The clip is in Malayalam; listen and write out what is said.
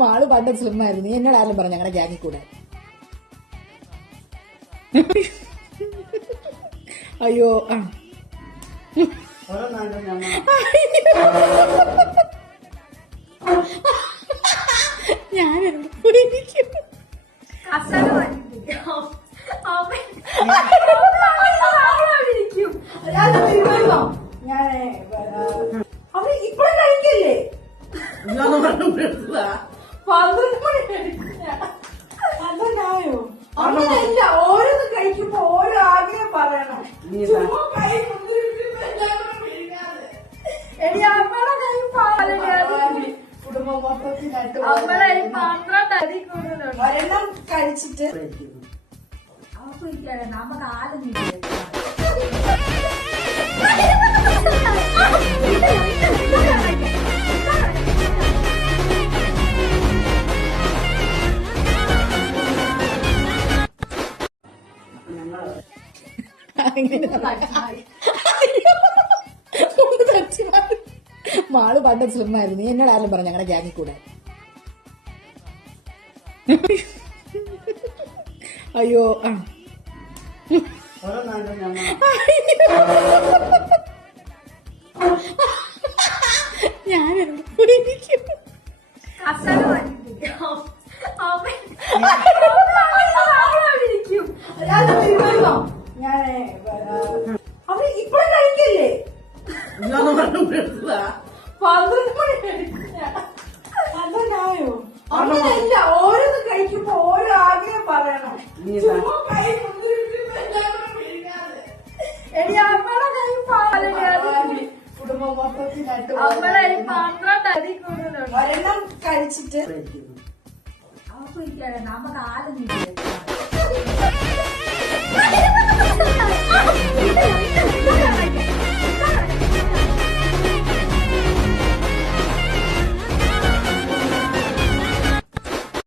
മാള് പണ്ട് സ്ലിമ്മായിരുന്നു. നീ എന്നോട് ആരും പറഞ്ഞു ഞങ്ങളുടെ ഗ്യാങ്ങിൽ കൂടെ. അയ്യോ ആ ഞാനെവിടെ പോയിരിക്കും. അവര് ഇപ്പഴും കഴിക്കല്ലേ? 12 മണി അതല്ലായോ? അങ്ങനെയല്ല, ഓരോന്ന് കഴിക്കുമ്പോ ഓരോ ആഗ്രഹം പറയണം. ചുമ്മാ കൈ എടി അമ്മയുടെ കൈ കുടുംബം മൊത്തത്തിനായിട്ട് ഒരെണ്ണം കഴിച്ചിട്ട് നമുക്ക് ആരും മാള് പണ്ട് സ്ലിമ്മായിരുന്നു. നീ എന്നോട് ആരും പറഞ്ഞു ഞങ്ങളുടെ ഗ്യാങ്ങിൽ കൂടെ. അയ്യോ ആ ഞാനെവിടെ പോയിരിക്കും. അവര് ഇപ്പഴും കഴിക്കല്ലേ? 12 മണി അതല്ലായോ? അങ്ങനെയല്ല, ഓരോന്ന് കഴിക്കുമ്പോ ഓരോ ആഗ്രഹം പറയണം. ചുമ്മാ കൈ എടി അമ്മയുടെ കൈ കുടുംബം മൊത്തത്തിനായിട്ട് ഒരെണ്ണം കഴിച്ചിട്ട് നമുക്ക് ആരും